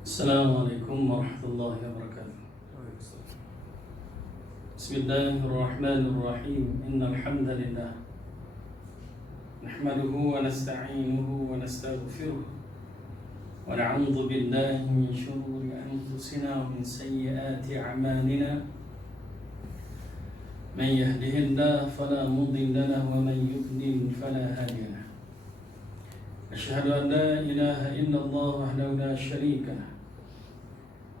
Assalamualaikum warahmatullahi wabarakatuh. Bismillahirrahmanirrahim. Innal hamdalillah nahmaduhu wa nasta'inuhu wa nastaghfiruh wa na'udzu billahi min shururi anfusina wa min sayyiati a'malina. Man yahdihillahu fala mudilla lahu wa man yudlil fala hadiya lahu. Asyhadu an la ilaha illallah wahdahu la syarika lahu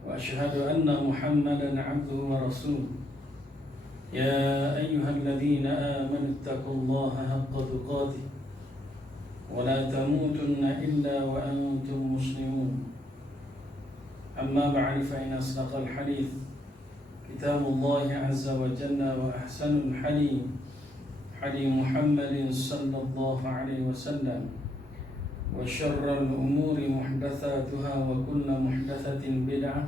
wa asyhadu anna Muhammadan 'abduhu wa rasuluh. Ya ayyuhalladzina amanu taqullaha haqqa tuqatih wa la tamutunna illa wa antum muslimun. Amma ba'du, fa inna asdaqal hadits kitabullahi 'azza wa jalla wa ahsanul hadits hadits Muhammadin sallallahu alaihi wasallam. Wa syarrul umuri muhdatsatuha wa kullu muhdatsatin bid'ah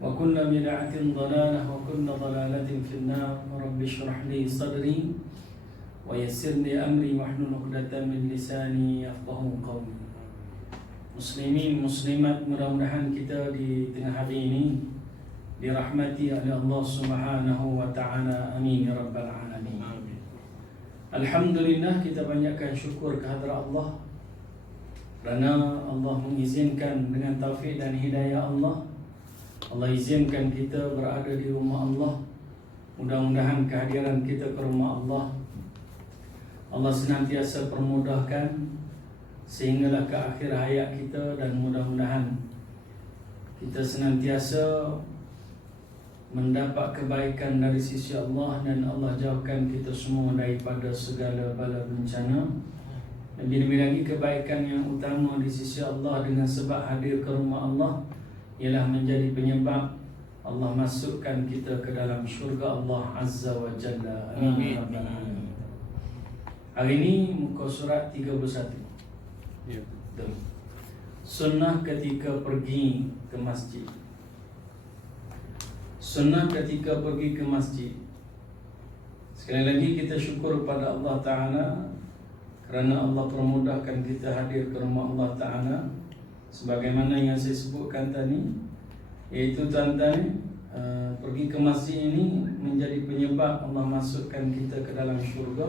wa kullu bid'atin dhalalah wa kullu dhalalatin fin-nar. Rabbi shrah li sadri wa yassir li amri wahlul 'uqdatam min lisani yafqahu qawli. Muslimin muslimat, mudah-mudahan kita di tengah hari ini dirahmati oleh Allah Subhanahu wa taala. Amin ya rabbal alamin. Alhamdulillah, kita banyakkan syukur kehadrat Allah kerana Allah mengizinkan dengan taufik dan hidayah Allah izinkan kita berada di rumah Allah. Mudah-mudahan kehadiran kita ke rumah Allah senantiasa permudahkan sehinggalah ke akhir hayat kita, dan mudah-mudahan kita senantiasa mendapat kebaikan dari sisi Allah, dan Allah jauhkan kita semua daripada segala bala bencana. Lebih-lebih lagi kebaikan yang utama di sisi Allah dengan sebab hadir ke rumah Allah ialah menjadi penyebab Allah masukkan kita ke dalam syurga Allah Azza wa Jalla. Amin. Hari ini muka surat 31. Ya, betul. Sunnah ketika pergi ke masjid. Sunnah ketika pergi ke masjid. Sekali lagi kita syukur pada Allah Ta'ala kerana Allah permudahkan kita hadir ke rumah Allah Ta'ala. Sebagaimana yang saya sebutkan tadi, iaitu tuan-tuan, pergi ke masjid ini menjadi penyebab Allah masukkan kita ke dalam syurga.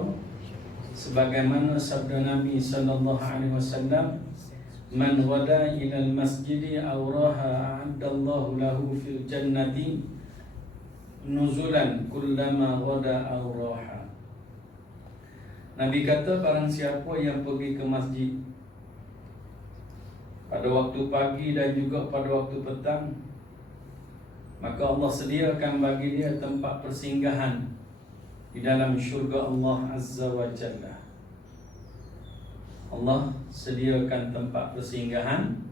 Sebagaimana sabda Nabi sallallahu alaihi wasallam, man wada ilal masjidi awraha a'addallahu lahu fil jannati nuzulan kullama wada awraha. Nabi kata, barang siapa yang pergi ke masjid pada waktu pagi dan juga pada waktu petang, maka Allah sediakan bagi dia tempat persinggahan di dalam syurga Allah Azza wa Jalla. Allah sediakan tempat persinggahan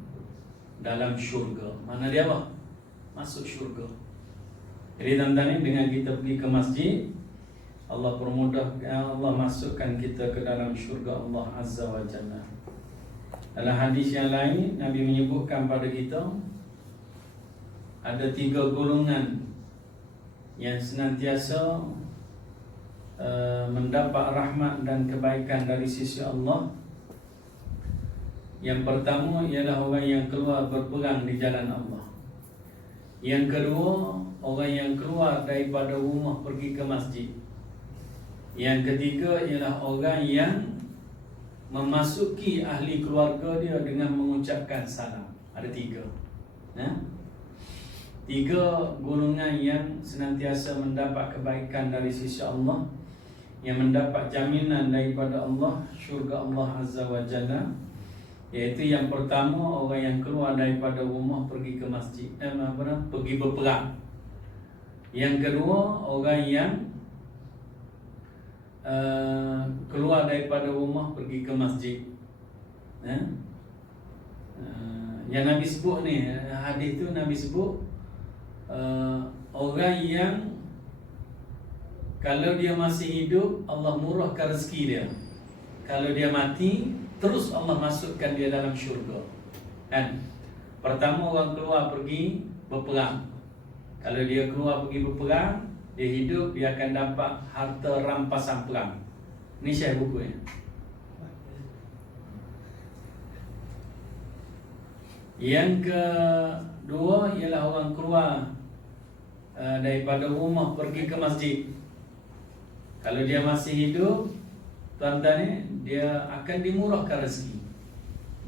dalam syurga. Mana dia apa? Masuk syurga. Jadi tanda-tanda dengan kita pergi ke masjid, Allah permudah, Allah masukkan kita ke dalam syurga Allah Azza wa Jalla. Dalam hadis yang lain, Nabi menyebutkan pada kita ada 3 golongan yang senantiasa mendapat rahmat dan kebaikan dari sisi Allah. Yang pertama ialah orang yang keluar berperang di jalan Allah. Yang kedua, orang yang keluar daripada rumah pergi ke masjid. Yang ketiga ialah orang yang memasuki ahli keluarga dia dengan mengucapkan salam. Ada 3. 3 golongan yang senantiasa mendapat kebaikan dari sisi Allah, yang mendapat jaminan daripada Allah, syurga Allah Azza wa Jalla. Iaitu yang pertama, orang yang keluar daripada rumah pergi ke masjid, pergi berperang. Yang kedua, orang yang keluar daripada rumah pergi ke masjid. Yang Nabi sebut ni, hadis tu Nabi sebut orang yang kalau dia masih hidup, Allah murahkan rezeki dia. Kalau dia mati, terus Allah masukkan dia dalam syurga. Kan? Pertama, orang keluar pergi berperang. Kalau dia keluar pergi berperang, dia hidup, dia akan dapat harta rampasan perang. Ini syarh bukunya. Yang kedua ialah orang keluar daripada rumah pergi ke masjid. Kalau dia masih hidup, tuan-tuan ni, dia akan dimurahkan rezeki.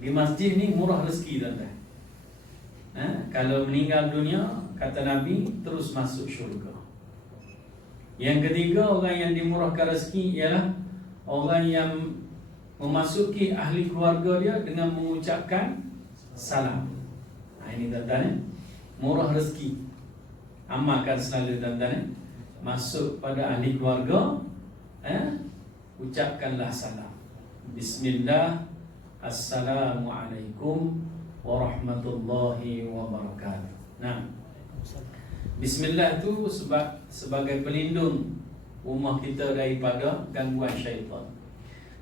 Di masjid ni murah rezeki, tuan-tuan. Kalau meninggal dunia, kata Nabi, terus masuk syurga. Yang ketiga, orang yang dimurahkan rezeki ialah orang yang memasuki ahli keluarga dia dengan mengucapkan salam. Ini tuan-tuan, murah rezeki. Amalkan selalu, tuan-tuan, masuk pada ahli keluarga, ucapkanlah salam. Bismillah, Assalamualaikum warahmatullahi wabarakatuh. Nah, Bismillah itu sebagai pelindung rumah kita daripada gangguan syaitan.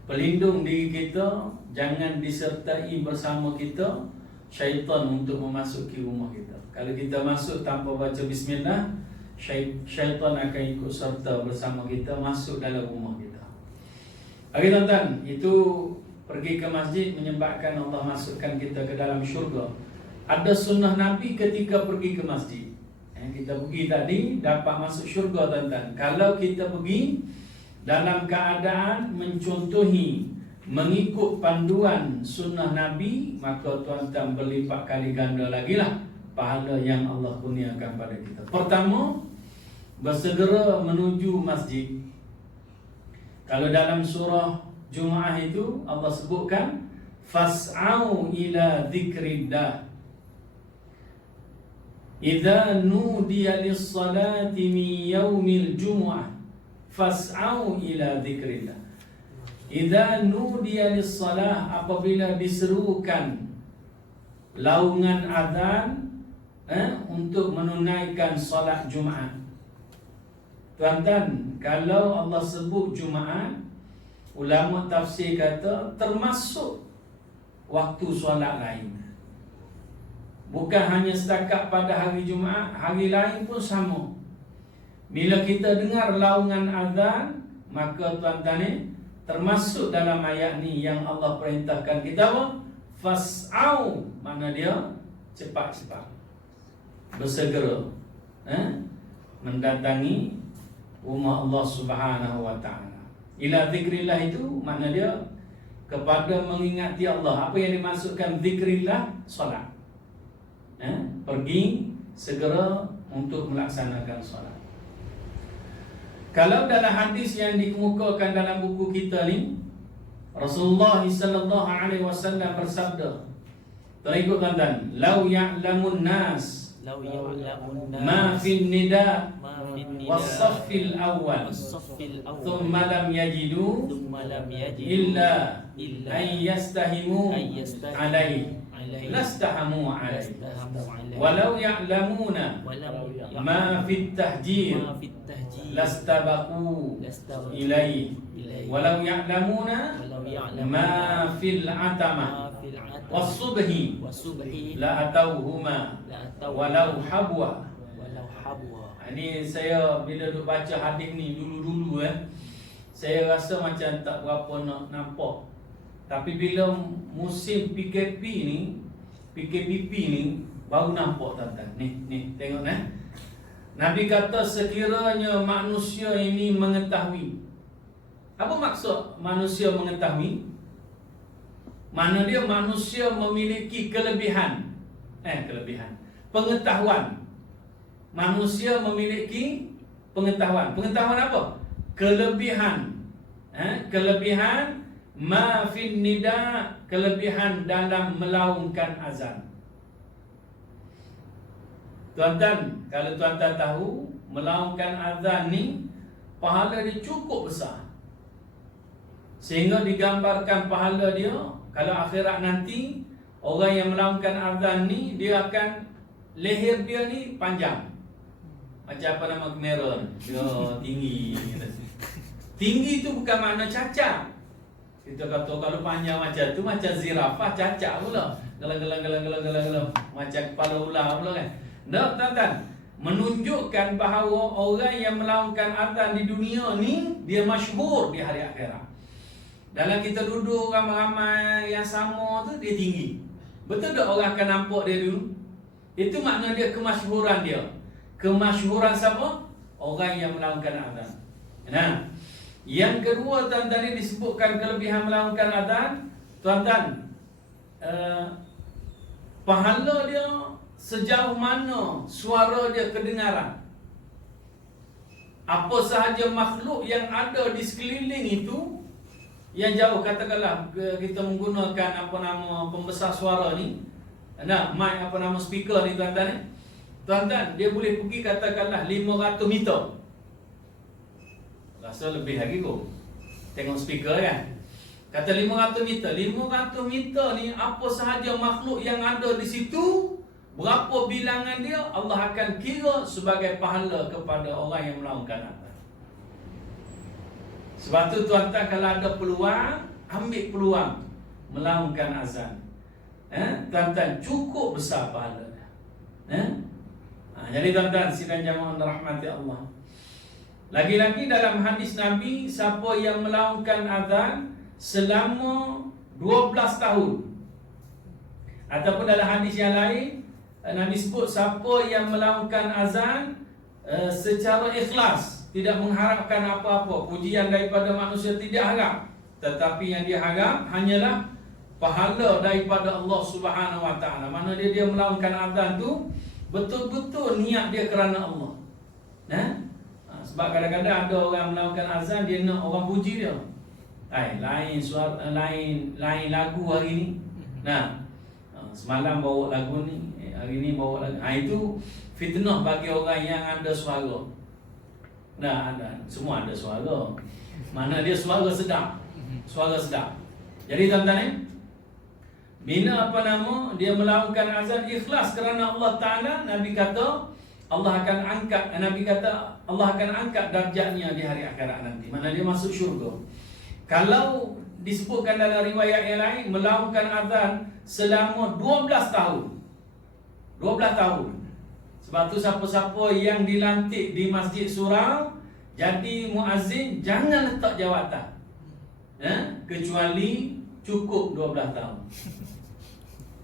Pelindung diri kita, jangan disertai bersama kita syaitan untuk memasuki rumah kita. Kalau kita masuk tanpa baca Bismillah, syaitan akan ikut serta bersama kita masuk dalam rumah kita. Okey tuan-tuan, itu pergi ke masjid menyebabkan Allah masukkan kita ke dalam syurga. Ada sunnah Nabi ketika pergi ke masjid. Kita pergi tadi dapat masuk syurga, tuan-tuan. Kalau kita pergi dalam keadaan mencontohi, mengikut panduan sunnah Nabi, maka tuan-tuan berlipat kali ganda lagi lah pahala yang Allah kurniakan pada kita. Pertama, bersegera menuju masjid. Kalau dalam surah Jumu'ah itu Allah sebutkan fas'au ila dzikrillah idza nudiya lis-salati min yaumil jumu'ah fas'au ila dzikrillah. Idza nudiya lis-salah, apabila diserukan laungan azan untuk menunaikan solat Jumaat. Tuan-tuan, kalau Allah sebut Jumaat, ulama tafsir kata termasuk waktu solat lain. Bukan hanya setakat pada hari Jumaat, hari lain pun sama. Bila kita dengar laungan azan, maka tuan-tuan ni termasuk dalam ayat ni yang Allah perintahkan kita apa? Fas'au, mana dia? Cepat-cepat, bersegera mendatangi rumah Allah Subhanahu wa taala. Ila zikrillah itu makna dia kepada mengingati Allah. Apa yang dimaksudkan zikrillah? Solat. Pergi segera untuk melaksanakan solat. Kalau dalam hadis yang dikemukakan dalam buku kita ni, Rasulullah sallallahu alaihi wasallam bersabda, terikut tuan-tuan, lau ya'lamun nas ma fin nida was-saffil awwal thumma lam yajidu illa an yastahimu alaihi lastahamu alaihi walau ya'lamuna ma fit tahjir lastabaqu ilaihi walau ya'lamuna ma fil atama was-subhi la atauhuma walau habwa. Ini saya bila duk baca hadis ni dulu-dulu saya rasa macam tak berapa nak nampak. Tapi bila musim PKPP ni baru nampak, tuan-tuan. Ni tengok Nabi kata sekiranya manusia ini mengetahui. Apa maksud manusia mengetahui? Mana dia manusia memiliki kelebihan. Pengetahuan. Manusia memiliki pengetahuan. Pengetahuan apa? Kelebihan. Kelebihan ma fin nida, kelebihan dalam melaungkan azan. Tuan-tuan, kalau tuan-tuan tahu, melaungkan azan ni pahala dia cukup besar. Sehingga digambarkan pahala dia, kalau akhirat nanti orang yang melaungkan azan ni, dia akan leher dia ni panjang. Macam apa nama kamera ni? Dia tinggi. Tinggi tu bukan makna cacat. Kita kata kalau panjang macam tu, macam zirafah, cacat pula. Gelang-gelang macam kepala ular pula kan. Tak, tuan-tuan, menunjukkan bahawa orang yang melaungkan azan di dunia ni, dia masyhur di hari akhirat. Dalam kita duduk ramai-ramai yang sama tu, dia tinggi. Betul tak orang akan nampak dia dulu? Itu makna dia kemasyhuran dia. Kemasyhuran siapa? Orang yang melakukan azan. Nah, yang kedua tuan-tuan, ini disebutkan kelebihan melakukan azan. Tuan-tuan, pahala dia sejauh mana suara dia kedengaran. Apa sahaja makhluk yang ada di sekeliling itu, yang jauh, katakanlah kita menggunakan apa nama pembesar suara ni, mic apa nama speaker ni tuan-tuan, tuan-tuan, dia boleh pergi katakanlah 500 meter. Rasa lebih lagi kot. Tengok speaker kan. Kata 500 meter. 500 meter ni apa sahaja makhluk yang ada di situ, berapa bilangan dia, Allah akan kira sebagai pahala kepada orang yang melakukan azan. Sebab tu tuan-tuan, kalau ada peluang, ambil peluang melakukan azan. Tuan-tuan, cukup besar pahalanya. Jadi tuan-tuan, sidang jamaah rahmati Allah. Lagi-lagi dalam hadis Nabi, siapa yang melakukan azan selama 12 tahun, ataupun dalam hadis yang lain, Nabi sebut siapa yang melakukan azan secara ikhlas, tidak mengharapkan apa-apa, pujian daripada manusia tidak harap, tetapi yang dia harap hanyalah pahala daripada Allah Subhanahu Wa Taala. Mana dia melakukan azan tu betul-betul niat dia kerana Allah. Sebab kadang-kadang ada orang melakukan azan, dia nak orang puji dia. Lain suara, lain lagu hari ni. Semalam bawa lagu ni, hari ni bawa lagu. Itu fitnah bagi orang yang ada suara. Semua ada suara. Mana dia suara sedap. Suara sedap. Jadi tuan-tuan, bila dia melakukan azan ikhlas kerana Allah Ta'ala, Nabi kata Allah akan angkat darjatnya di hari akhirat nanti. Mana dia masuk syurga. Kalau disebutkan dalam riwayat yang lain, melakukan azan selama 12 tahun. 12 tahun. Sebab tu siapa-siapa yang dilantik di Masjid Surau jadi muazzin, jangan letak jawatan, kecuali cukup 12 tahun.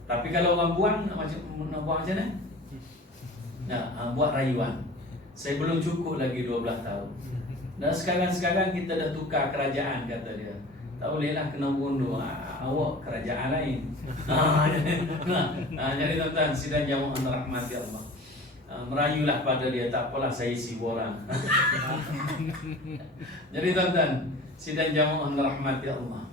Tapi kalau orang buang, nak buang macam mana? Buat rayuan. Saya belum cukup lagi 12 tahun. Dan sekarang kita dah tukar kerajaan, kata dia. Tak bolehlah kena bunuh. Awak kerajaan lain. Jadi tuan-tuan, sidang jamaah rahmati Allah, merayulah pada dia, tak apalah saya isi borang. Jadi tuan-tuan, sidang jamaah rahmati Allah.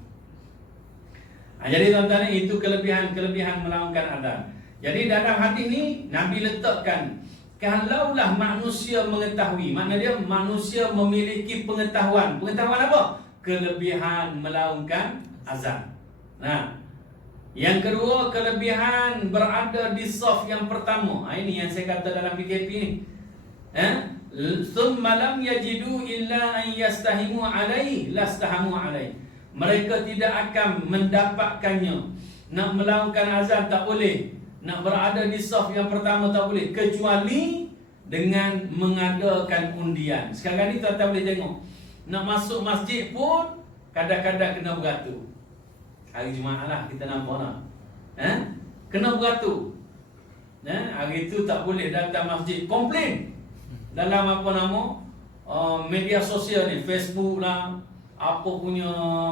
Jadi tuan-tuan, itu kelebihan melakukan azan. Jadi dalam hadis ni Nabi letakkan, kalaulah manusia mengetahui, makna dia manusia memiliki pengetahuan. Pengetahuan apa? Kelebihan melakukan azan. Yang kedua, kelebihan berada di saf yang pertama. Ini yang saya kata dalam PKP ni. Thumma lam yajidu illa an yastahimu alaihi lastahamu alaihi. Mereka tidak akan mendapatkannya. Nak melakukan azan tak boleh, nak berada di saf yang pertama tak boleh, kecuali dengan mengadakan undian. Sekarang ni tuan-tuan boleh tengok, nak masuk masjid pun kadang-kadang kena beratur. Hari Jumaat lah kita nampak lah, kena beratur. Hari tu tak boleh datang masjid, komplain dalam apa nama media sosial ni, Facebook lah, apa punya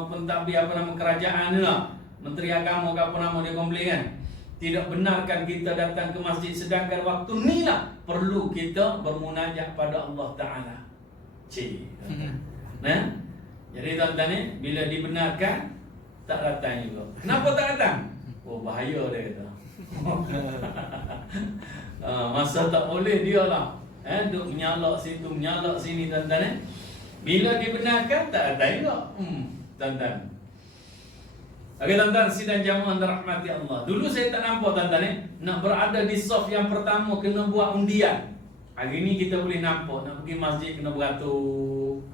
pentadbir apa nama kerajaan ni lah, Menteri Agama ke apa nama dia komplain kan, tidak benarkan kita datang ke masjid, sedangkan waktu ni lah perlu kita bermunajat pada Allah Ta'ala. Jadi tuan-tuan ni, bila dibenarkan tak datang juga. Kenapa tak datang? Bahaya dia kata. Masa tak boleh dia lah, duk menyalak situ, menyalak sini tuan-tuan. Bila dibenarkan tak datang juga. Tuan-tuan. Okey tuan-tuan, sidang jamaah rahmati Allah. Dulu saya tak nampak tuan-tuan, nak berada di saf yang pertama kena buat undian. Hari ni kita boleh nampak, nak pergi masjid kena beratur.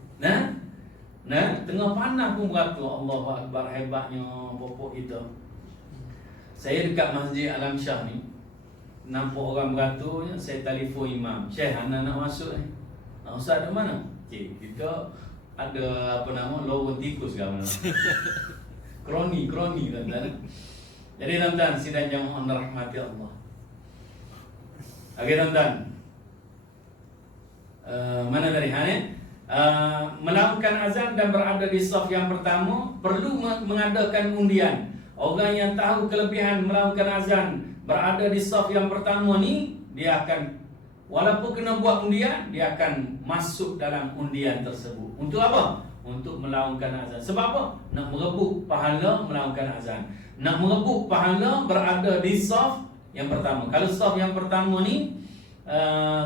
Tengah panas pun beratur. Allahu Akbar, hebatnya popok kita. Saya dekat Masjid Alam Shah ni, nampak orang beratur, saya telefon imam, Syekh, anak nak masuk ni. Ustaz ada mana? Kita ada apa nama, lorong tikus ke mana? Kroni tuan-tuan. Jadi tuan-tuan, sidang jamaah rahmati Allah. Okey tuan-tuan. Mana tadi? Melakukan azan dan berada di saf yang pertama perlu mengadakan undian. Orang yang tahu kelebihan melakukan azan berada di saf yang pertama ni, dia akan, walaupun kena buat undian, dia akan masuk dalam undian tersebut. Untuk apa? Untuk melakukan azan. Sebab apa? Nak merebut pahala melakukan azan. Nak merebut pahala berada di saf yang pertama. Kalau saf yang pertama ni,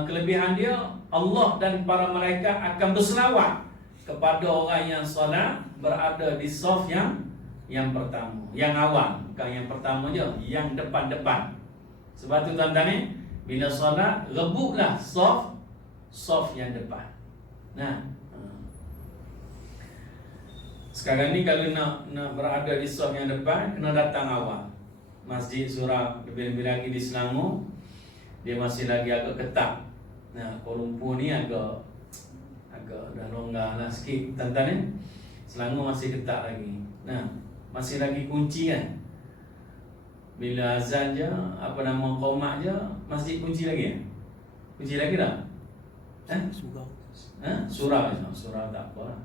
kelebihan dia, Allah dan para malaikat akan berselawat kepada orang yang solat berada di saf yang pertama, yang awal, bukan yang pertama je, yang depan-depan. Sebab tu tuan-tuan ni, bila solat, rebutlah saf yang depan. Nah, sekarang ni kalau nak berada di saf yang depan, kena datang awal. Masjid Surau lebih-lebih lagi di Selangor, dia masih lagi agak ketat. Nah, Kuala Lumpur ni agak dah longgar lah sikit tuan-tuan ni. Selangor masih ketat lagi. Nah, masih lagi kunci kan. Bila azan je, apa nama, qomat je, masjid kunci lagi kan? Kunci lagi tak? Surau. Surau tak apa lah.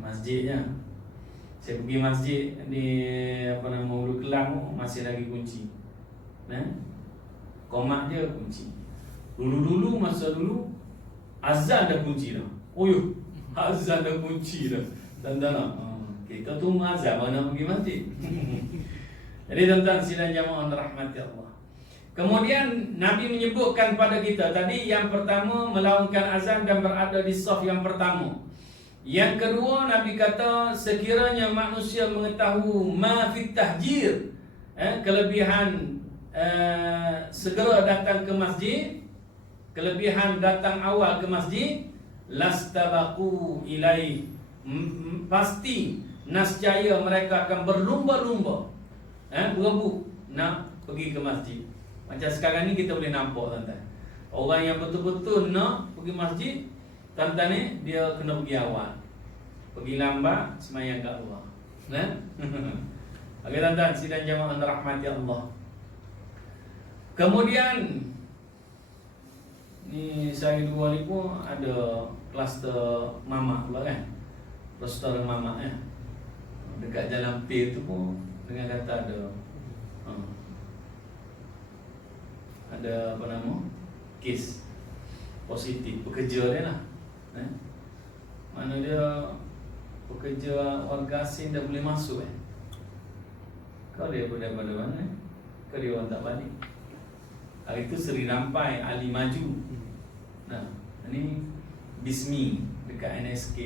Masjidnya. Saya pergi masjid di apa nama, Ulu Kelang, masih lagi kunci. Qomat je kunci. Dulu masa dulu azan dah kunci dah. Azan dah kunci dah. Tuan-tuan, kita tunggu azan mana pergi masjid. Jadi tuan-tuan sidang jamaah rahmati Allah. Kemudian Nabi menyebutkan pada kita tadi, yang pertama melakukan azan dan berada di saf yang pertama. Yang kedua, Nabi kata sekiranya manusia mengetahui ma fit tahjir, kelebihan segera datang ke masjid, kelebihan datang awal ke masjid, lastabaqu ilaih, pasti nascaya mereka akan berlumba-lumba, berebut nak pergi ke masjid. Macam sekarang ni kita boleh nampak tuan-tuan, orang yang betul-betul nak pergi masjid, tuan-tuan ni, dia kena pergi awal, pergi lambat, semayang kat luar. Okey tuan-tuan sidang jamaah rahmati Allah. Kemudian ni saya dua ni pun ada kluster mamak pula kan, restoran mamak ya. Dekat Jalan Pir tu pun dengan kata ada apa nama, kes positif pekerja dia lah. Mana dia pekerja warga asing dah boleh masuk Kau dia daripada mana Kau dia orang tak balik. Hari tu Seri Rampai Ali Maju. Nah, ini Bismi dekat NSK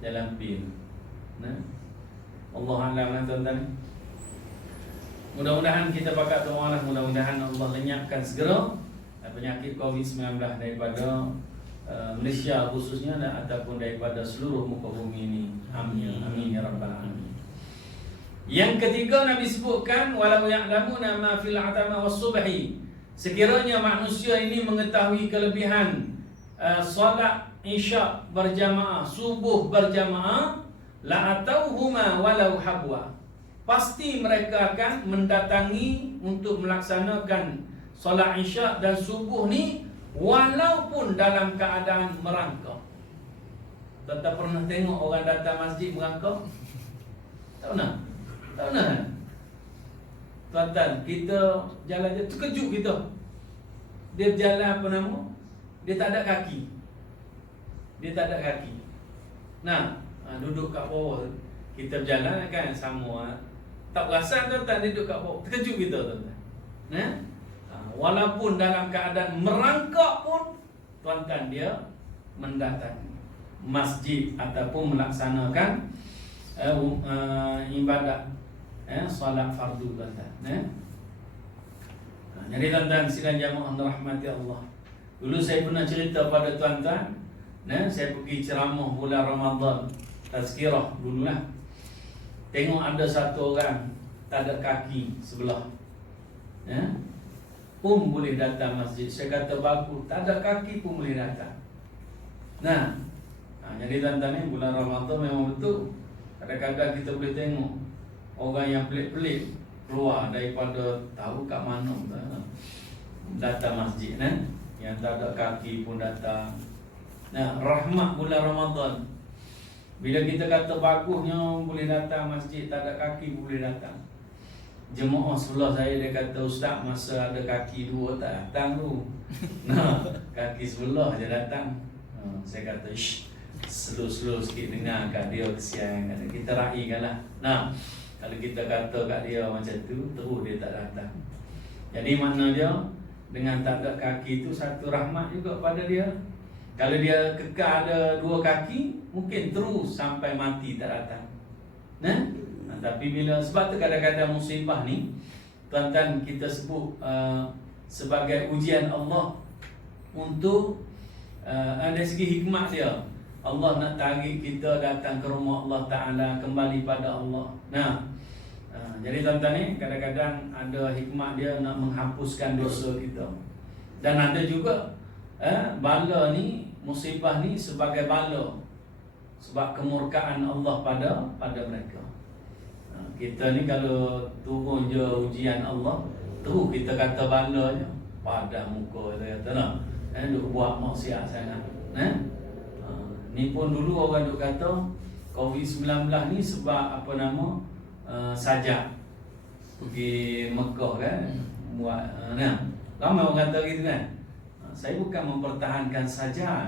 Jalan Pir. Allah alam lah tuan-tuan. Mudah-mudahan kita pakat doa lah, mudah-mudahan Allah lenyapkan segera penyakit COVID-19 daripada Malaysia khususnya, ataupun daripada seluruh muka bumi ini. Amin, amin ya rabbal alamin. Yang ketiga Nabi sebutkan, walau ya'lamuna ma fil atama was subhi, sekiranya manusia ini mengetahui kelebihan solat isyak berjamaah, subuh berjamaah, la atauhuma walau habwa, pasti mereka akan mendatangi untuk melaksanakan solat isyak dan subuh ni walaupun dalam keadaan merangkak. Tak pernah tengok orang datang masjid merangkak? Tak pernah? Tak pernah kan? Tuan-tuan, kita jalan je terkejut kita. Dia jalan apa nama? Dia tak ada kaki. Nah, duduk kat bawah. Kita berjalan kan sama, tak perasan tuan-tuan duduk kat bawah. Terkejut kita tuan-tuan. Walaupun dalam keadaan merangkak pun, tuan-tuan dia mendatangi masjid ataupun melaksanakan ibadat solat fardu tuan-tuan. Jadi tuan-tuan sidang jamaah rahmati Allah. Dulu saya pernah cerita pada tuan-tuan, saya pergi ceramah bulan Ramadan, tazkirah dulu lah. Tengok ada satu orang tak ada kaki sebelah, pun boleh datang masjid. Saya kata bagus, tak ada kaki pun boleh datang. Jadi tuan-tuan ni bulan Ramadan memang betul, kadang-kadang kita boleh tengok orang yang pelik-pelik keluar daripada tahu kat mana datang masjid kan. Yang tak ada kaki pun datang. Nah, rahmat bulan Ramadan. Bila kita kata bagusnya boleh datang masjid, tak ada kaki boleh datang. Jemaah sebelah saya dia kata, ustaz masa ada kaki dua tak datang tu. Nah, kaki sebelah je datang. Saya kata, slow sikit dengar kat dia, kesian. Kita raikan lah. Nah, kalau kita kata kat dia macam tu, terus dia tak datang. Jadi makna dia, dengan tak ada kaki tu satu rahmat juga pada dia. Kalau dia kekal ada dua kaki, mungkin terus sampai mati tak datang. Tapi bila, sebab tu kadang-kadang musibah ni tuan-tuan kita sebut sebagai ujian Allah untuk dari segi hikmah dia. Allah nak tarik kita datang ke rumah Allah Ta'ala, kembali pada Allah. Jadi tuan-tuan ni kadang-kadang ada hikmah dia nak menghapuskan dosa kita. Dan ada juga bala ni, musibah ni sebagai bala, sebab kemurkaan Allah pada mereka. Kita ni kalau turun je ujian Allah, terus kita kata bala je pada muka kita kata nak duk buat maksiat sangat. Ni pun dulu orang duk kata COVID-19 ni sebab apa nama sajak pergi Mekah kan, buat ramai orang kata gitu kan. Saya bukan mempertahankan saja.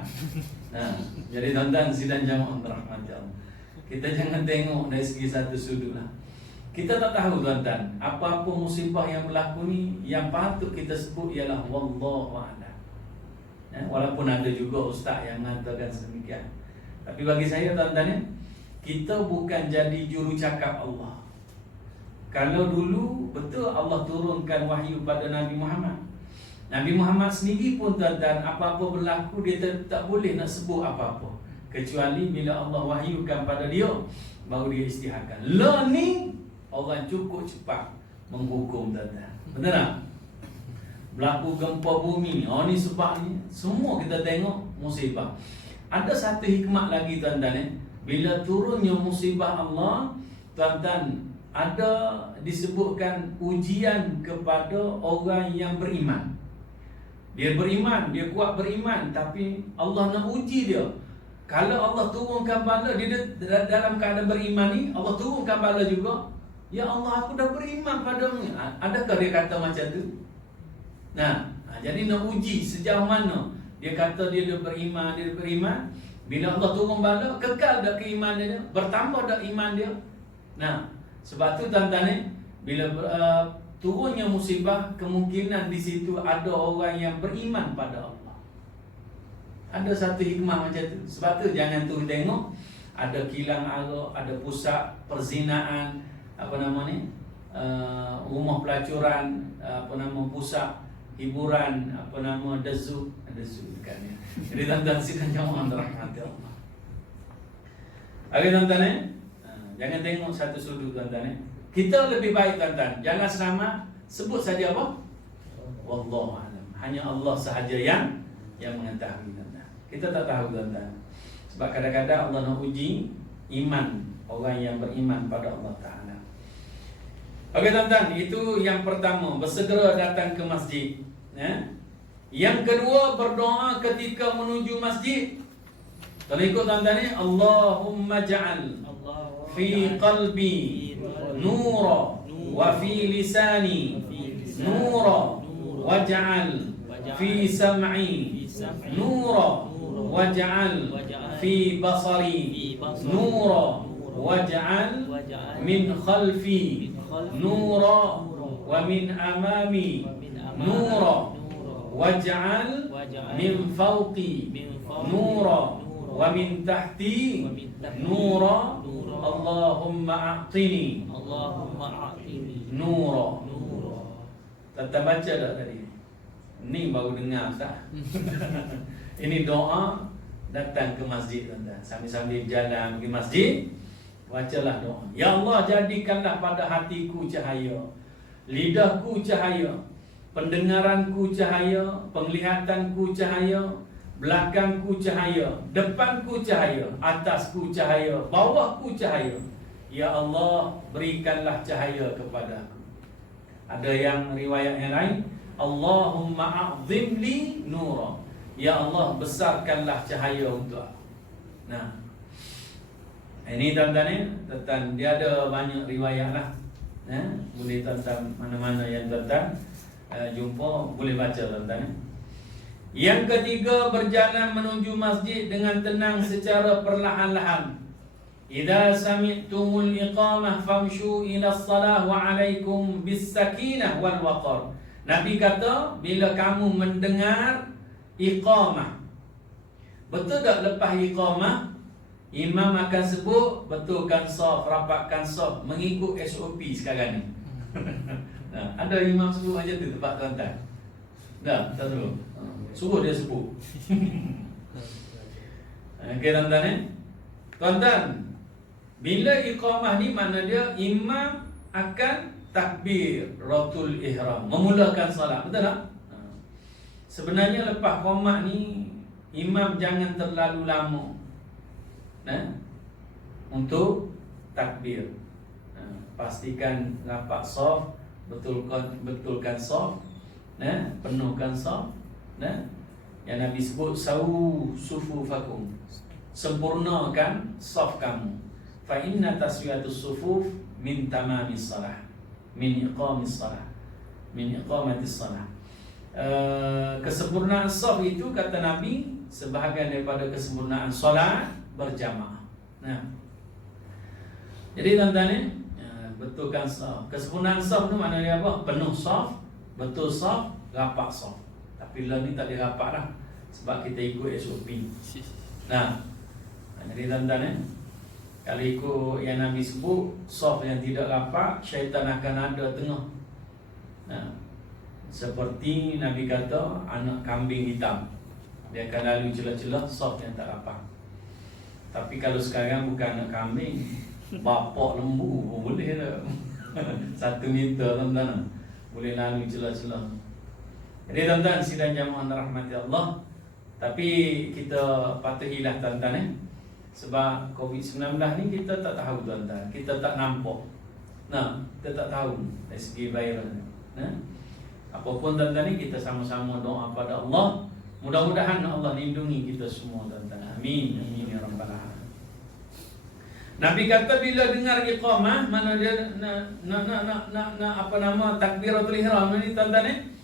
Jadi tuan-tuan sidang jamaah rahmat Allah, kita jangan tengok dari segi satu sudut lah. Kita tak tahu tuan-tuan, apa-apa musibah yang berlaku ni, yang patut kita sebut ialah wallahu a'lam. Walaupun ada juga ustaz yang mengatakan sedemikian, tapi bagi saya tuan-tuan, kita bukan jadi juru cakap Allah. Kalau dulu betul Allah turunkan wahyu pada Nabi Muhammad, Nabi Muhammad sendiri pun tuan-tuan, apa-apa berlaku dia tak boleh nak sebut apa-apa, kecuali bila Allah wahyukan pada dia, baru dia istiharkan. Ni orang cukup cepat menghukum tuan-tuan. Betul tak? Berlaku gempa bumi, ni sebab ni. Semua kita tengok musibah. Ada satu hikmah lagi tuan-tuan, bila turunnya musibah Allah, tuan-tuan, ada disebutkan ujian kepada orang yang beriman. Dia beriman, dia kuat beriman, tapi Allah nak uji dia. Kalau Allah turunkan bala, dia dalam keadaan beriman ni, Allah turunkan bala juga. Ya Allah, aku dah beriman padamu. Adakah dia kata macam tu? Jadi nak uji sejauh mana dia kata dia beriman, dia beriman. Bila Allah turun bala, kekal dak keimanan dia, bertambah dak iman dia. Sebab tu tuan-tuan, bila turunnya musibah, kemungkinan di situ ada orang yang beriman pada Allah. Ada satu hikmah macam tu. Sebab tu jangan tu tengok ada kilang arak, ada pusat perzinaan, rumah pelacuran, pusat hiburan, dezu dekat ni. Jadi tuan-tuan sidang jamaah rahmat Allah. Okey tuan-tuan, jangan tengok satu sudut tuan-tuan. Kita lebih baik tuan-tuan, jangan selama sebut saja apa? Wallahu a'lam. Hanya Allah sahaja yang mengetahui tuan-tuan. Kita tak tahu tuan-tuan. Sebab kadang-kadang Allah nak uji iman orang yang beriman pada Allah Ta'ala. Okey tuan-tuan, itu yang pertama, bersegera datang ke masjid. Yang kedua, berdoa ketika menuju masjid. Kalau ikut tuan-tuan ni, Allahumma ja'al fi qalbi nura wa fi lisani nura waj'al fi sam'i nura waj'al fi basari nura waj'al min khalfi nura wa min amami nura waj'al min fawqi nura wa min tahti nura Allahumma a'tini nura. Tata baca tak tadi? Ni baru dengar tak? Ini doa datang ke masjid tuan-tuan. Sambil-sambil jalan pergi masjid, bacalah doa. Ya Allah, jadikanlah pada hatiku cahaya, lidahku cahaya, pendengaranku cahaya, penglihatanku cahaya, belakangku cahaya, depanku cahaya, atasku cahaya, bawahku cahaya. ya Allah berikanlah cahaya kepadaku. Ada yang riwayat yang lain, Allahumma a'zim li nura, ya Allah besarkanlah cahaya untuk aku. Nah, ini tuan-tuan dia ada banyak riwayat lah. Boleh tuan-tuan mana-mana yang tuan-tuan jumpa boleh baca tuan-tuan. Yang ketiga, berjalan menuju masjid dengan tenang secara perlahan-lahan. Idza sami'tumul iqamah famshu ila shalah wa 'alaikum bis sakinah wal waqar. Nabi kata, bila kamu mendengar iqamah, betul tak lepas iqamah imam akan sebut betulkan saf, rapatkan saf, mengikut SOP sekarang ni. Nah, ada imam sebut macam tu tempat tuan-tuan. Dah, tak tahu. Suruh dia sebut. Okey tuan-tuan Tuan-tuan, bila iqamah ni mana dia imam akan takbiratul ihram, memulakan solat, betul tak? Sebenarnya lepas qomat ni imam jangan terlalu lama untuk takbir. Pastikan rapat saf, betulkan saf, penuhkan saf. Yang Nabi sebut sawu sufufakum, sempurnakan saf kamu. Fa inna taswiyatus sufuf min tamamis salah, min iqamis salah, min iqamatis salah. Kesempurnaan saf itu kata Nabi sebahagian daripada kesempurnaan solat berjamaah. Nah, jadi tuan-tuan betulkan saf. Kesempurnaan saf itu maknanya apa? Penuh saf, betul saf, rapat saf. Tapi lah ni tak dirapat lah, sebab kita ikut SOP. Nah, jadi tuan-tuan kalau ikut yang Nabi sebut, saf yang tidak rapat, syaitan akan ada tengah. Nah, seperti Nabi kata anak kambing hitam, dia akan lalu celah-celah saf yang tak rapat. Tapi kalau sekarang bukan anak kambing, bapak lembu pun boleh tak? 1 meter tuan-tuan, boleh lalu celah-celah. Jadi tuan-tuan sidang jamaah rahmati Allah, tapi kita patuhilah tuan-tuan sebab COVID-19 ni kita tak tahu tuan-tuan, kita tak nampak. Nah, kita tak tahu dari segi virus. Apapun tuan-tuan ni kita sama-sama doa pada Allah, mudah-mudahan Allah lindungi kita semua tuan-tuan. Amin. Amin ya rabbal alamin. Nabi kata bila dengar iqamah, mana dia takbiratul ihram ni tuan-tuan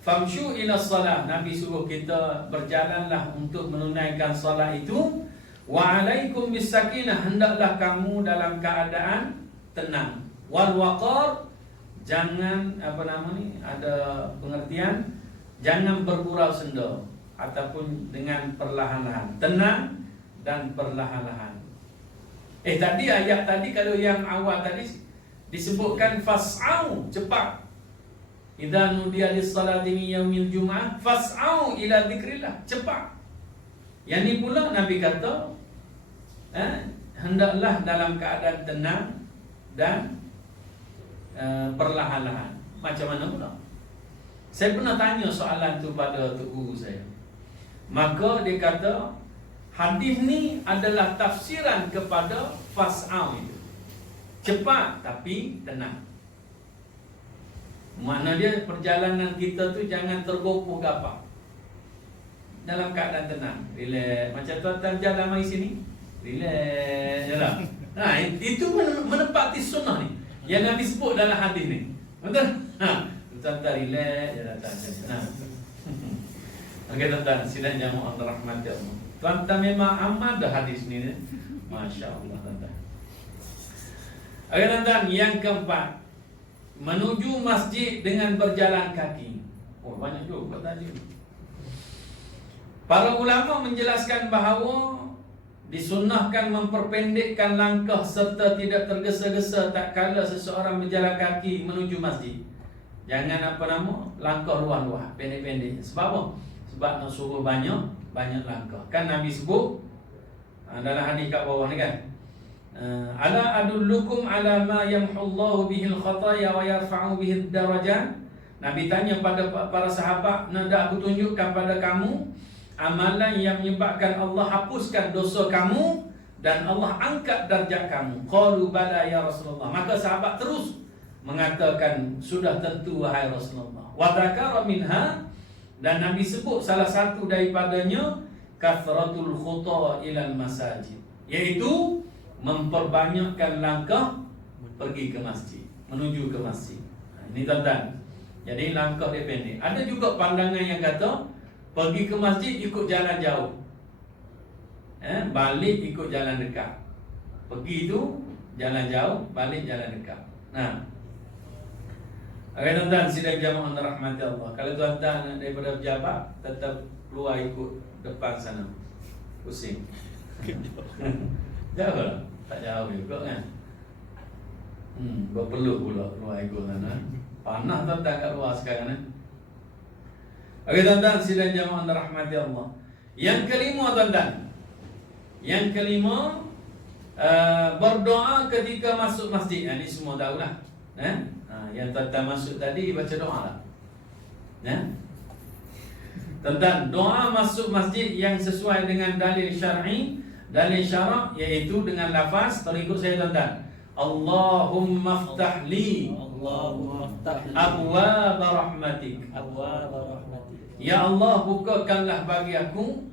famshu ila salah, Nabi suruh kita berjalanlah untuk menunaikan salat itu. Wa alaikum bis sakinah, hendaklah kamu dalam keadaan tenang. Wal waqar, jangan ada pengertian jangan bergurau senda ataupun dengan perlahan-lahan, tenang dan perlahan-lahan. Tadi ayat tadi kalau yang awal tadi disebutkan fas'au, cepat. Idza nudiya lis-salati min yaumil jum'ah fas'au ila dzikrillah, cepat. Yang ni pula Nabi kata hendaklah dalam keadaan tenang dan perlahan-lahan. Macam mana pula? Saya pernah tanya soalan tu pada tok guru saya. Maka dia kata hadis ni adalah tafsiran kepada fas'au itu. Cepat tapi tenang. Makna dia perjalanan kita tu jangan tergopoh gapak, dalam keadaan tenang, relax. Macam tuan-tuan jalan mari sini, relax jalan. Nah, itu menepati sunnah ni yang Nabi sebut dalam hadis ni. Betul? Tuan-tuan relax jalan. Nah. Okey tuan-tuan, sidang jamaah rahmat Allah. Tuan-tuan memang amal dah hadis ni. Masya-Allah tuan-tuan. Okey tuan-tuan, yang keempat, menuju masjid dengan berjalan kaki. Oh, banyak juga tadi. Para ulama menjelaskan bahawa disunnahkan memperpendekkan langkah serta tidak tergesa-gesa tak kala seseorang berjalan kaki menuju masjid. Jangan langkah luas-luas, pendek-pendek. Sebab apa? Sebab nak suruh banyak langkah. Kan Nabi sebut dalam hadis kat bawah ni kan, ala adullukum ala ma yamhullahu bihil khataya wa yarfa'u bihid darajat. Nabi tanya pada para sahabat, nak aku tunjukkan pada kamu amalan yang menyebabkan Allah hapuskan dosa kamu dan Allah angkat darjat kamu. Qalu bala ya Rasulullah. Maka sahabat terus mengatakan, sudah tentu wahai Rasulullah. Wa dzakara minha, dan Nabi sebut salah satu daripadanya, kathratul khuta ilal masajid, yaitu memperbanyakkan langkah pergi ke masjid, menuju ke masjid. Ini tuan-tuan. Jadi langkah dia pendek. Ada juga pandangan yang kata pergi ke masjid ikut jalan jauh, balik ikut jalan dekat. Pergi itu jalan jauh, balik jalan dekat. Nah, okay, tuan-tuan sidang jamaah rahmati Allah. Kalau tuan-tuan daripada pejabat, tetap keluar ikut depan sana. Pusing. Jauh lah. Tak jauh juga kan. Berperlu pula keluar ikut sana. Panas tuan-tuan kat luar sekarang kan. Okey tuan-tuan sidang jamaah rahmati Allah. Yang kelima tuan-tuan. Yang kelima, berdoa ketika masuk masjid. Ini semua tahulah. Yang tuan-tuan masuk tadi baca doa lah. Tuan-tuan, doa masuk masjid yang sesuai dengan dalil syar'i, dalil syarak, iaitu dengan lafaz, terikut saya tuan-tuan. Allahumma ftah li abwaab rahmatik. Ya Allah, bukakanlah bagi aku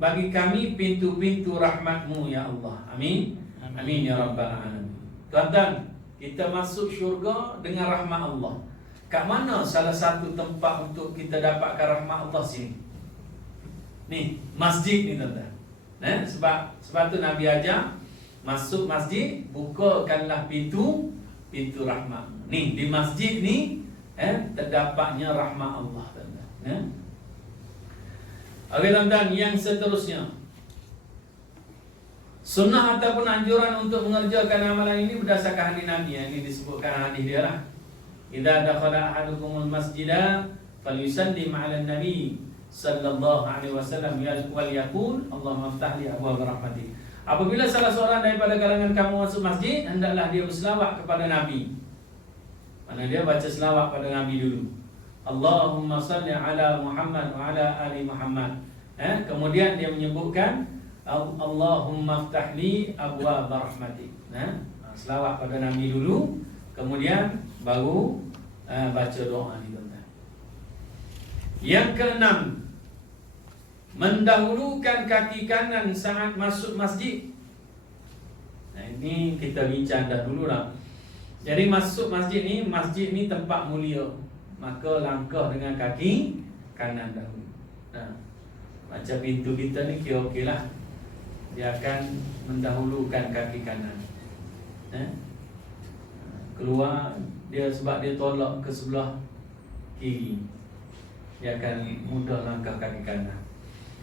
bagi kami pintu-pintu rahmatmu ya Allah. Amin. Amin ya rabbal alamin. Tuan-tuan, kita masuk syurga dengan rahmat Allah. Kat mana salah satu tempat untuk kita dapatkan rahmat Allah sini? Ni, masjid ni tuan-tuan. Sebab tu Nabi ajar masuk masjid, bukakanlah pintu rahmat. Ni di masjid ni terdapatnya rahmat Allah tuan-tuan. Okey tuan-tuan, yang seterusnya, sunnah ataupun anjuran untuk mengerjakan amalan ini berdasarkan hadis Nabi. Ini disebutkan hadis dia lah. Idza dakhala ahadukumul masjida falyusallim 'alan nabi sallallahu alaihi wasallam wal yaqul Allahumma iftah li abwaab rahmatik. Apabila salah seorang daripada kalangan kamu masuk masjid, hendaklah dia berselawat kepada Nabi. Mana dia baca selawat pada Nabi dulu. Allahumma salli ala Muhammad wa ala ali Muhammad. Kemudian dia menyebutkan Allahumma iftah li abwaab rahmatik. Selawat pada Nabi dulu, kemudian baru baca doa ni tuan-tuan. Yang keenam, mendahulukan kaki kanan saat masuk masjid. Ini kita bincang dah dulu lah. Jadi masuk masjid ni tempat mulia, maka langkah dengan kaki kanan dahulu. Macam pintu kita ni kira okey lah, dia akan mendahulukan kaki kanan. Keluar dia, sebab dia tolak ke sebelah kiri, dia akan mudah langkah kaki kanan.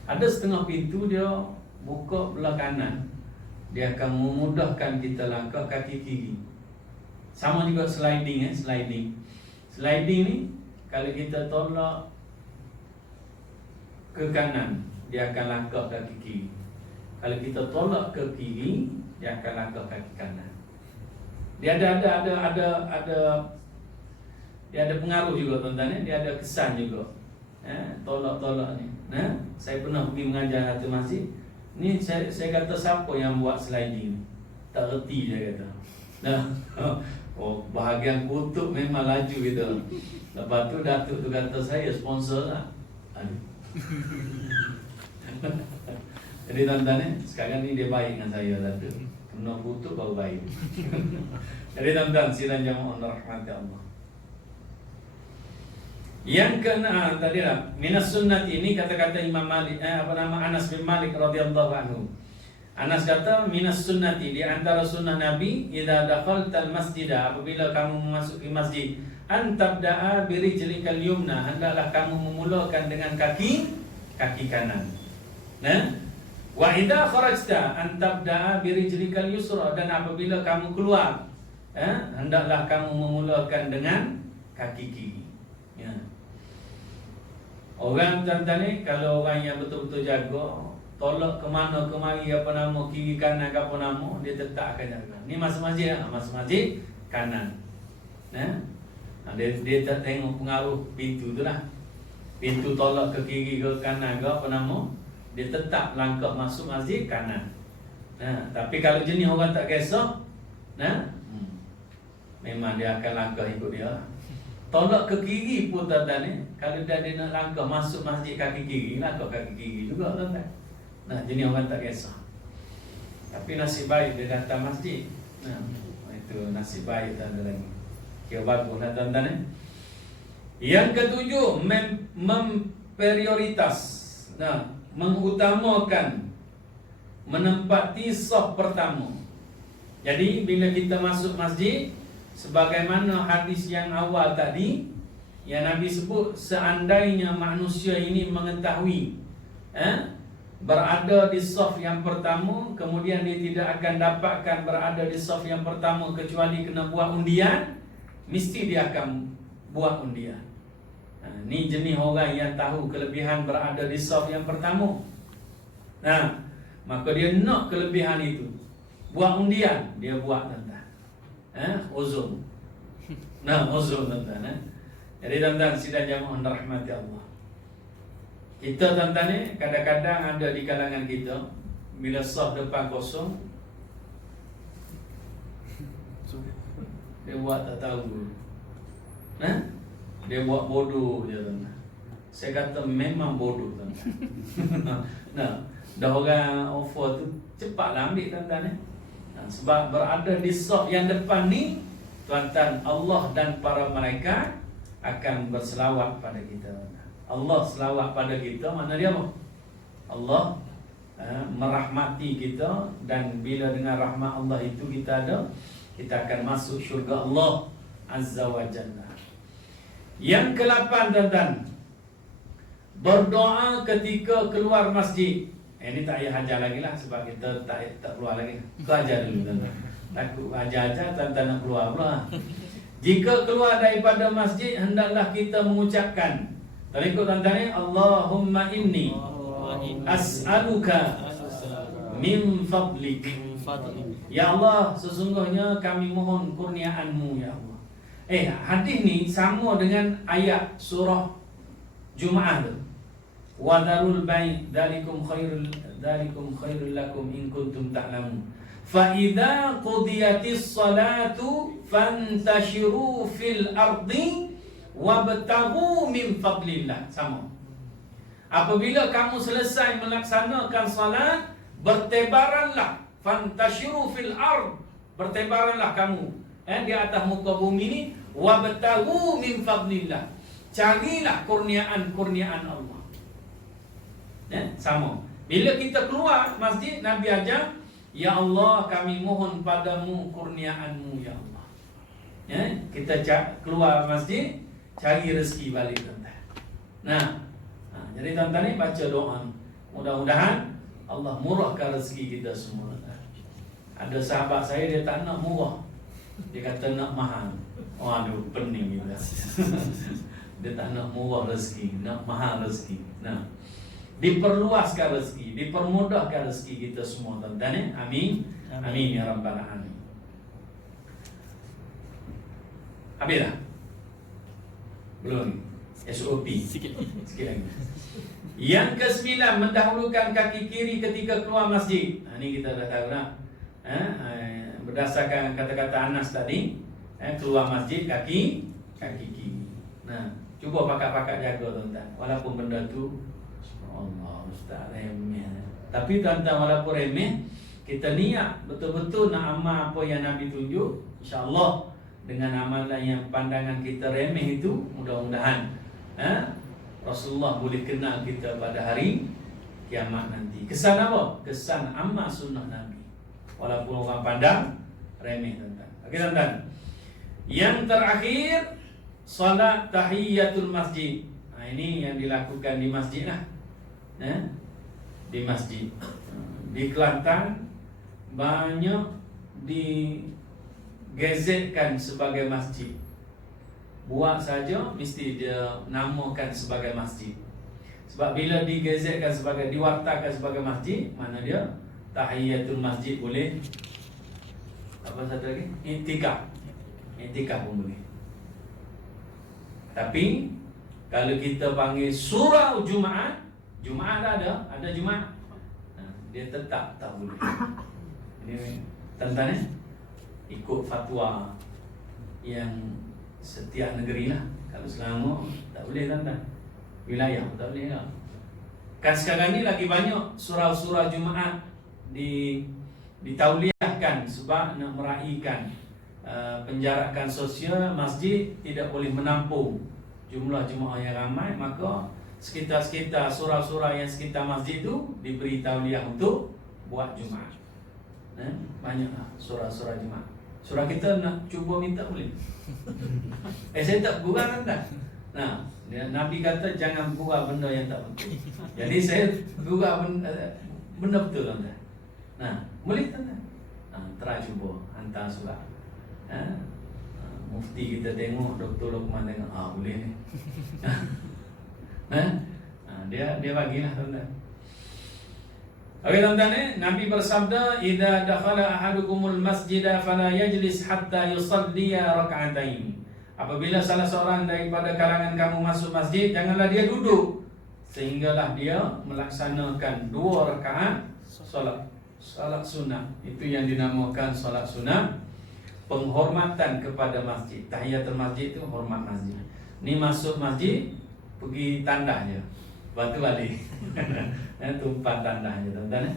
Ada setengah pintu dia buka belah kanan, dia akan memudahkan kita langkah kaki kiri. Sama juga sliding. Sliding ni kalau kita tolak ke kanan, dia akan langkah kaki kiri. Kalau kita tolak ke kiri, dia akan langkah kaki kanan. Dia ada pengaruh juga tuan-tuan. Dia ada kesan juga. Tolak-tolak ni. Saya pernah pergi mengajar satu masjid. Ni saya kata, siapa yang buat sliding? Tak reti dia kata. Bahagian kutub memang laju kita. Lepas tu datuk tu kata, saya sponsor lah. Jadi tuan-tuan, sekarang ni dia baik dengan saya datuk. Kena kutub baru baik. Jadi tuan-tuan, sidang jamaah rahmati Allah. Yang keenam tadi lah, minas sunnati, ini kata-kata Imam Malik, Anas bin Malik radhiyallahu anhu. Anas kata, minas sunnati, di antara sunnah Nabi, idza dakhaltal masjidah, apabila kamu memasuki masjid, antabda'a birijlikal yumna, hendaklah kamu memulakan dengan kaki kanan. Wa idza kharajta antabda'a birijlikal yusra, dan apabila kamu keluar, hendaklah kamu memulakan dengan kaki kiri. Orang tuan-tuan ni, kalau orang yang betul-betul jaga, tolak ke mana kemari kiri kanan ke apa nama, dia tetap akan jaga. Ni masuk masjid, masuk masjid kanan. Dia tak tengok pengaruh pintu tu lah. Pintu tolak ke kiri ke kanan ke apa nama, dia tetap langkah masuk masjid kanan. Tapi kalau jenis orang tak kisah, memang dia akan langkah ikut dia. Tolak ke kiri pun tuan-tuan ni, kalau dia nak langkah masuk masjid kaki kiri, langkah kaki kiri juga tuan-tuan. Jenis orang tak kisah. Tapi nasib baik dia datang masjid. Itu nasib baik tuan-tuan lagi. Kira baguslah tuan-tuan ni. Yang ketujuh, memprioritas, mengutamakan menempati saf pertama. Jadi bila kita masuk masjid, sebagaimana hadis yang awal tadi yang Nabi sebut, seandainya manusia ini mengetahui berada di saf yang pertama, kemudian dia tidak akan dapatkan berada di saf yang pertama kecuali kena buat undian, mesti dia akan buat undian. Ni jenis orang yang tahu kelebihan berada di saf yang pertama. Maka dia nak kelebihan itu, buat undian, dia buat tuan-tuan. Uzur. Uzur tuan-tuan. Jadi tuan-tuan sidang jamaah rahmati Allah. Kita tuan-tuan ni kadang-kadang ada di kalangan kita, bila saf depan kosong, dia buat tak tahu. Dia buat bodoh je tuan-tuan. Saya kata memang bodoh tuan-tuan. Dah orang offer tu cepatlah ambil tuan-tuan ni. Sebab berada di saf yang depan ni, tuan-tuan, Allah dan para malaikat akan berselawat pada kita. Allah selawat pada kita, mana dia apa? Allah merahmati kita, dan bila dengan rahmat Allah itu kita akan masuk syurga Allah Azza wa Jalla. Yang ke-8 tuan-tuan, berdoa ketika keluar masjid. Ini tak payah ajar lagi lah, sebab kita tak keluar lagi. Kau ajar dulu tuan-tuan. Takut ajar-ajar tuan-tuan nak keluar pula. Jika keluar daripada masjid, hendaklah kita mengucapkan, ikut tuan-tuan ni, Allahumma inni as'aluka min fadlik. Ya Allah, sesungguhnya kami mohon kurniaan-Mu ya Allah. Hadis ni sama dengan ayat surah Jumaah tu. Wa darul bai' dzalikum khairul lakum in kuntum ta'lamun. Fa idza qudiyatis salatu fantashiru fil ardi wabtaghu min fadlillah. Sama. Apabila kamu selesai melaksanakan salat, bertebaranlah, fantashiru fil ard, bertebaranlah kamu di atas muka bumi ini, wabtaghu min fadlillah, carilah kurniaan Allah. Sama. Bila kita keluar masjid, Nabi ajar, ya Allah, kami mohon padamu kurniaan-Mu ya Allah. Kita keluar masjid, cari rezeki balik tuan-tuan. Jadi tuan-tuan ni baca doa, mudah-mudahan Allah murahkan rezeki kita semua. Ada sahabat saya, dia tak nak murah, dia kata nak mahal. Aduh, pening kita. Dia tak nak murah rezeki, nak mahal rezeki. Diperluaskan rezeki, dipermudahkan rezeki kita semua tuan-tuan. Amin. Amin ya rabbal alamin. Habis dah? Belum. SOP sikit lagi. Yang ke-9, mendahulukan kaki kiri ketika keluar masjid. Ini kita dah tahu dah. Berdasarkan kata-kata Anas tadi, keluar masjid kaki kiri. Cuba pakat-pakat jaga tuan-tuan. Walaupun benda tu Allah Ustaz remeh. Tapi tuan-tuan, walaupun remeh, kita niat betul-betul nak amal apa yang Nabi tunjuk. InsyaAllah dengan amalan yang pandangan kita remeh itu, mudah-mudahan Rasulullah boleh kenal kita pada hari kiamat nanti. Kesan apa? Kesan amal sunnah Nabi, walaupun orang pandang remeh tuan-tuan. Okey tuan-tuan. Yang terakhir, salat tahiyatul masjid. Ini yang dilakukan di masjid lah. Di masjid di Kelantan banyak digazetkan sebagai masjid. Buat saja mesti dia namakan sebagai masjid. Sebab bila digazetkan sebagai, diwartakan sebagai masjid, mana dia tahiyatul masjid boleh. Apa satu lagi? I'tikaf pun boleh. Tapi kalau kita panggil surau Jumaat dah ada Jumaat, dia tetap tak boleh. Ini tuan-tuan ikut fatwa yang setiap negeri lah. Kalau Selangor tak boleh tuan-tuan, wilayah tak boleh lah. Kan sekarang ni lagi banyak surau-surau Jumaat ditauliahkan sebab nak meraihkan penjarakan sosial. Masjid tidak boleh menampung jumlah jemaah yang ramai, maka sekitar-sekitar surau-surau yang sekitar masjid tu diberi tauliah untuk buat Jumaat. Banyaklah surau-surau Jumaat. Surau kita nak cuba minta boleh. Saya tak gurau kan? Nah, Nabi kata jangan gurau benda yang tak betul. Jadi saya gurau benda betul kan? Nah, boleh tak? Try cuba hantar surat. Mufti kita tengok, Dr. Lokman tengok, boleh ni. Dia bagilah tuan-tuan. Okey tuan-tuan, Nabi bersabda, "Idza dakhala ahadukumul masjida fala yajlis hatta yusalli rak'atain." Apabila salah seorang daripada kalangan kamu masuk masjid, janganlah dia duduk sehinggalah dia melaksanakan 2 rakaat solat sunat. Itu yang dinamakan solat sunat, penghormatan kepada masjid. Tahiyatul masjid itu hormat masjid. Ni masuk masjid, pergi tanda je, lepas tu balik. Tumpah tanda je tuan-tuan.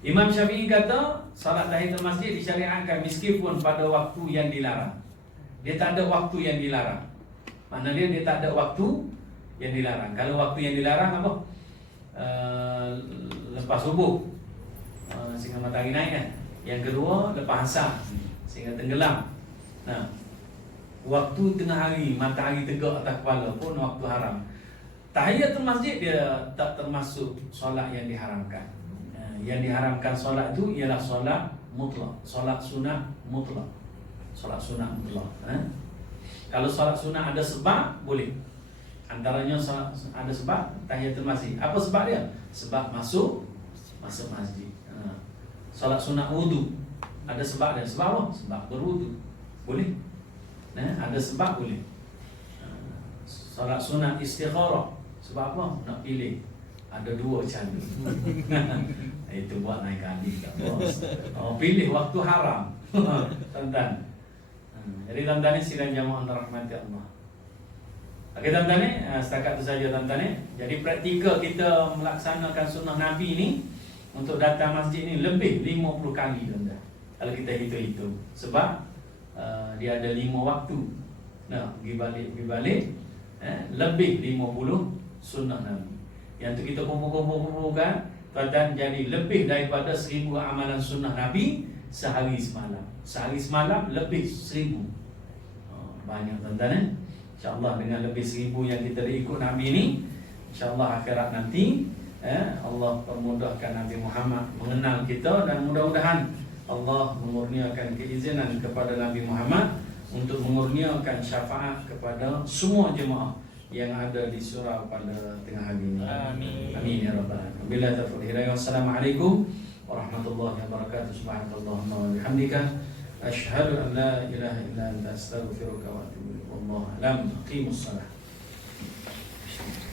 Imam Syafi'i kata salat tahiyatul masjid disyariatkan meskipun pada waktu yang dilarang. Dia tak ada waktu yang dilarang. Maknanya dia tak ada waktu yang dilarang. Kalau waktu yang dilarang apa? Lepas subuh, sehingga matahari naik kan. Yang kedua lepas asar sehingga tenggelam. Nah, waktu tengah hari matahari tegak atas kepala pun waktu haram. Tahiyatul masjid dia tak termasuk solat yang diharamkan. Yang diharamkan solat itu ialah solat mutlak, solat sunat mutlak. Solat sunat mutlak. Kalau solat sunat ada sebab boleh. Antaranya ada sebab tahiyatul masjid. Apa sebab dia? Sebab masuk masjid. Solat sunat wudu ada sebab dia. Sebab apa? Sebab berwudu. Boleh. Ada sebab boleh. Solat sunat istikharah sebab apa? Nak pilih. Ada 2 calon. Itu buat naik kali tak bos. Pilih waktu haram. Tuan-tuan. Jadi tuan-tuan ni sidang jamaah rahmati Allah. Okey tuan-tuan ni, setakat itu saja tuan-tuan ni. Jadi praktikal kita melaksanakan sunnah Nabi ni untuk datang masjid ni lebih 50 kali tuan-tuan. Kalau kita hitung-hitung. Sebab dia ada 5 waktu. Nah, pergi balik lebih 50 sunnah Nabi. Yang tu kita kumpul-kumpulkan tuan-tuan, jadi lebih daripada 1000 amalan sunnah Nabi sehari semalam. Sehari semalam lebih 1000. Banyak tuan-tuan. InsyaAllah dengan lebih 1000 yang kita ikut Nabi ni, InsyaAllah akhirat nanti Allah permudahkan Nabi Muhammad mengenal kita. Dan mudah-mudahan Allah mengurniakan keizinan kepada Nabi Muhammad untuk mengurniakan syafaat kepada semua jemaah yang ada di surau pada tengah hari ini. Amin. Amin ya rabbal alamin. Billahi taufiq hidayah. Wassalamualaikum warahmatullahi wabarakatuh. Subhanakallahumma wa bihamdika asyhadu an la ilaha illa anta astaghfiruka wa atubu ilaik. Wallahu a'lam. Aqimus shalah.